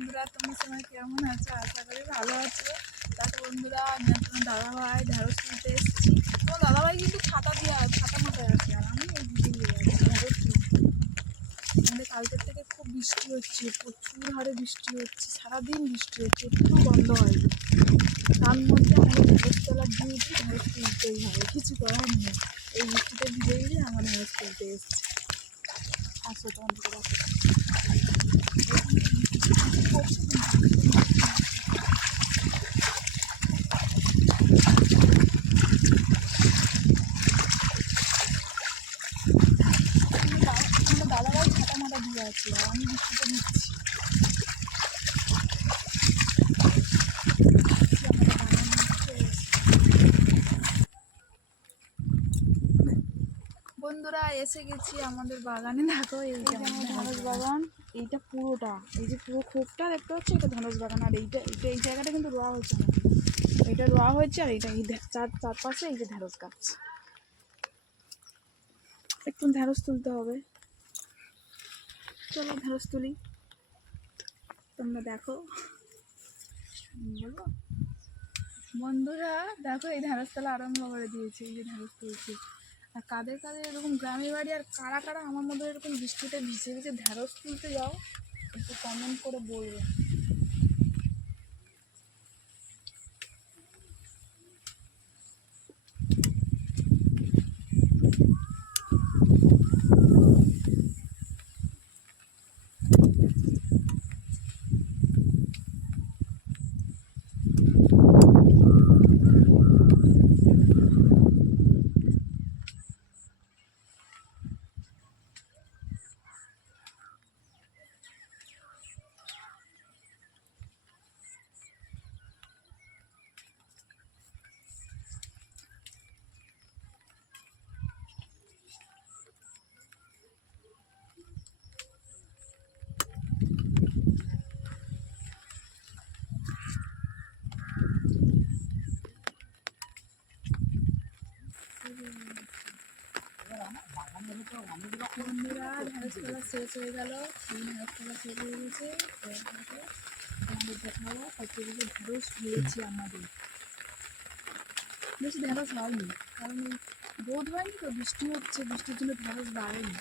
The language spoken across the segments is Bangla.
বন্ধুরা, তোমরা সবাই কেমন আছো? আশা করি ভালো আছো। তাতে বন্ধুরা, আমি তোমার দাদাভাই ঢেঁড়স তুলতে এসেছি। তোমার দাদাভাই কিন্তু ছাতা মাথায় আছে, আর আমি এই দিকে নিয়ে যাচ্ছি ঢেঁড়স তুলতে। আমাদের কালকের থেকে খুব বৃষ্টি হচ্ছে, প্রচুর হারে বৃষ্টি হচ্ছে, সারাদিন বৃষ্টি হচ্ছে, একটু বন্ধ হয়নি। তার মধ্যে আমাদের ঢেঁড়স তোলার ডিউটি, ঢেঁড়স তুলতেই হবে, কিছু করার নেই। এই বৃষ্টিতে ভিজে গিয়ে আমরা ঢেঁড়স তুলতে এসেছি। আসো তোমার দিকে দেখো। দাদাভাই ছাতা মাথা দিয়ে আছে, আর আমি বৃষ্টিতে দিচ্ছি। বন্ধুরা, এসে গেছি আমাদের বাগানে। দেখো এইটা আমার ঢেঁড়স বাগান। এইটা পুরোটা, এই যে পুরো খোপটা দেখতে পাচ্ছি, এটা ঢেঁড়স বাগান। আর এইটা এই জায়গাটা কিন্তু রোয়া হয়েছে না, এটা রোয়া হয়েছে। আর এইটা এই চারপাশে এই যে ঢেঁড়স গাছ। একটু ঢেঁড়স তুলতে হবে, চলো ঢেঁড়স তুলি, তোমরা দেখো। বলবো বন্ধুরা, দেখো এই ঢেঁড়স তোলা আরম্ভ করে দিয়েছে, এই যে ঢেঁড়স তুলছি। আর কাদের কাদের এরকম গ্রামে বাড়ি, আর কারা কারা আমার মধ্যে এরকম বৃষ্টিতে ভিজে ভিজে ঢেঁড়স তুলতে যাও, একটু কমেন্ট করে বলবে। বন্ধুরা, ঢেঁড়স তোলা শেষ হয়ে গেল, ঢেঁড়স তোলা শেষ হয়ে গেছে। আমাদের দেখাবো কত কিছু ঢেঁড়স হয়েছে আমাদের। বেশি ঢেঁড়স হয়নি, কারণ রোদ হয়নি তো, বৃষ্টি হচ্ছে, বৃষ্টির জন্য ঢেঁড়স বাড়েনি।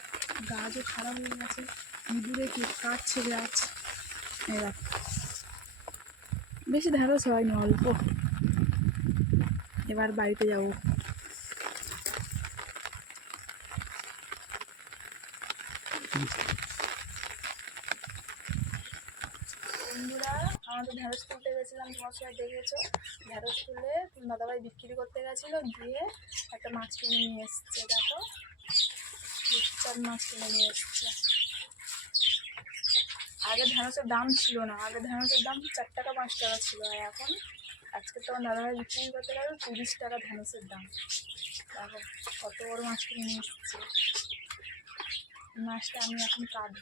গাছও খারাপ হয়ে গেছে, ইঁদুরে কাটছে গাছ। এরা বেশি ঢেঁড়স হয়নি, অল্প। এবার বাড়িতে যাবো। বন্ধুরা, আমাদের ঢেঁড়স তুলতে গেছিলাম, তোমার সবাই দেখেছো। ঢেঁড়স তুলে দাদাভাই বিক্রি করতে গেছিলো, গিয়ে একটা মাছ কিনে নিয়ে এসছে। দেখো, রূপচাঁদ মাছ কিনে নিয়ে এসছে। আগে ঢেঁড়সের দাম ছিল না, আগে ঢেঁড়সের দাম 4 টাকা 5 টাকা ছিল। আর এখন আজকে তোমার দাদাভাই বিক্রি করতে গেল 30 টাকা ঢেঁড়সের দাম। দেখো কত বড় মাছ কিনে নিয়ে এসছে। মাছটা আমি এখন কাটবো,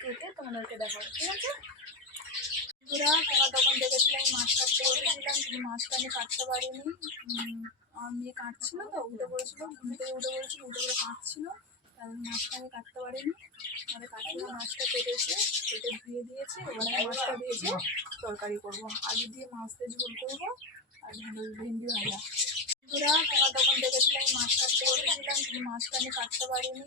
কেটে তোমাদেরকে দেখাবো, ঠিক আছে? বন্ধুরা, তোমার তখন দেখেছিলাম মাছ কাটতে বলেছিলাম, কিন্তু মাছটা আমি কাটতে পারিনি। আমার মেয়ে কাটছিল তো, উঠে পড়েছিল, ঘুম থেকে উঠে পড়েছিল, উঠে পড়ে কাটছিল, তাহলে মাছটা আমি কাটতে পারিনি। আমাদের কাকিমা মাছটা কেটে ধুয়ে দিয়েছে। এবারে মাছটা দিয়েছে তরকারি করবো, আলু দিয়ে মাছ দিয়ে ঝোল করবো, আর ভেন্ডি ভাজা। বন্ধুরা, তোমার তখন দেখেছিলাম মাছ কাটতে বলেছিলাম, কিন্তু মাছটা আমি কাটতে পারিনি।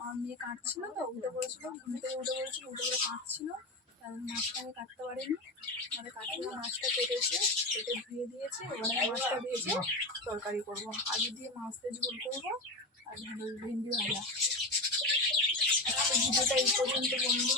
আমার মেয়ে কাটছিল তো, উঠে পড়েছিল, ঘুম থেকে উঠে পড়েছিল, উঠে পড়ে কাটছিল, তাহলে মাছটা আমি কাটতে পারিনি। আমাদের কাকিমা মাছটা কেটে ধুয়ে দিয়েছে। এবারে মাছটা দিয়েছে তরকারি করবো, আলু দিয়ে মাছ দিয়ে ঝোল করবো, আর ভেন্ডি ভাজা। ভিডিওটা এই পর্যন্ত বন্ধু।